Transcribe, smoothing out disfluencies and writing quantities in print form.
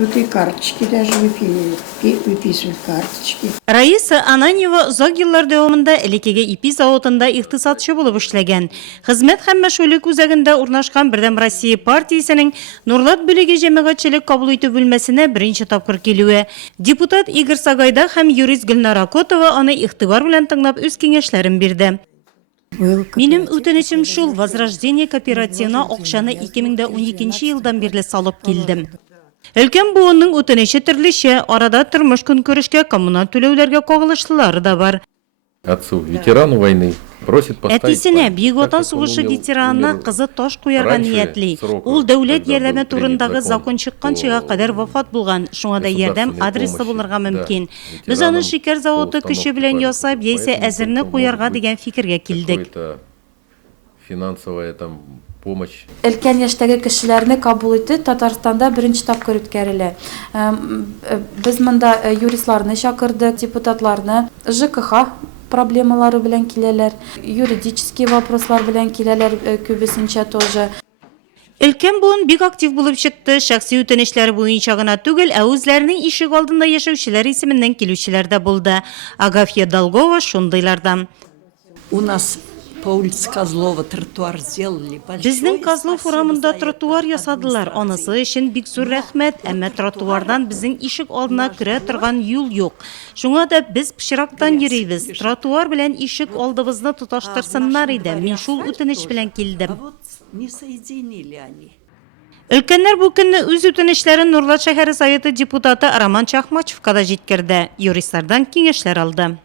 Тут и карточки даже выписывают карточки. Раиса Ананьева узак еллар дәвамында элекеге ипи заводында иктисадчы булып эшләгән. Хезмәт һәм мәшгульлек үзәгендә урнашкан Бердәм Россия партиясенең Нурлат бүлеге җәмәгатьчелек кабул итү бүлмәсенә беренче тапкыр килүе. Депутат Игорь Сагайда һәм юрист Гөлнара Котова аны игътибар белән тыңлап үз киңәшләрен бирде. Минем үтенечем шул, Возрождение кооперативына акчаны 2012 елдан бирле салып килдем. Өлкән буынның үтенече төрлечә, арада тормыш көнкүрешкә, коммуналь түләүләргә кагылышлылары да бар. Отцу, ветерану войны, просит поставить... Әтисенә Бөек Ватан сугышы ветеранына кызы таш куярга ниятли. Ул дәүләт ярдәме турындагы закон чыкканчыга кадәр вафат булган. Шуңа да ярдәм адресы булырга мөмкин. Без аны шикәр заводы көче белән ясап, яисә әзерне куярга дигән фикергә килдек. Финансовая помощь. Өлкән яшьтәге кешеләрне кабул итү Татарстанда беренче тапкыр үткәрелә. Без монда юристларны чакырдык, депутатларны, ЖКХ проблемалары белән киләләр, юридический вопрослар белән киләләр күбесенчә тоже. Өлкән буын бик актив булып чыкты. Шәхси үтенечләре буенча гына түгел, ә үзләренең ишек алдында яшәүчеләр исеменнән килүчеләр дә булды. Агафья Долгова шундыйлардан. У нас по улице Козлова тротуар сделали. Безнең Козлов урамында тротуар ясадылар. Анысы өчен бик зур рәхмәт, әмма тротуардан безнең ишек алдына керә торган юл юк. Шуңа да без пычрактан йөрибез. Тротуар белән ишек алдыбызны тоташтырсыннар иде. Мин шул үтенеч белән килдем. Не соединили они. Өлкәннәр бу көнне үз үтенечләрен Нурлат шәһәре советы депутаты Роман Чахмачевка да җиткерде. Юристлардан киңәшләр алды.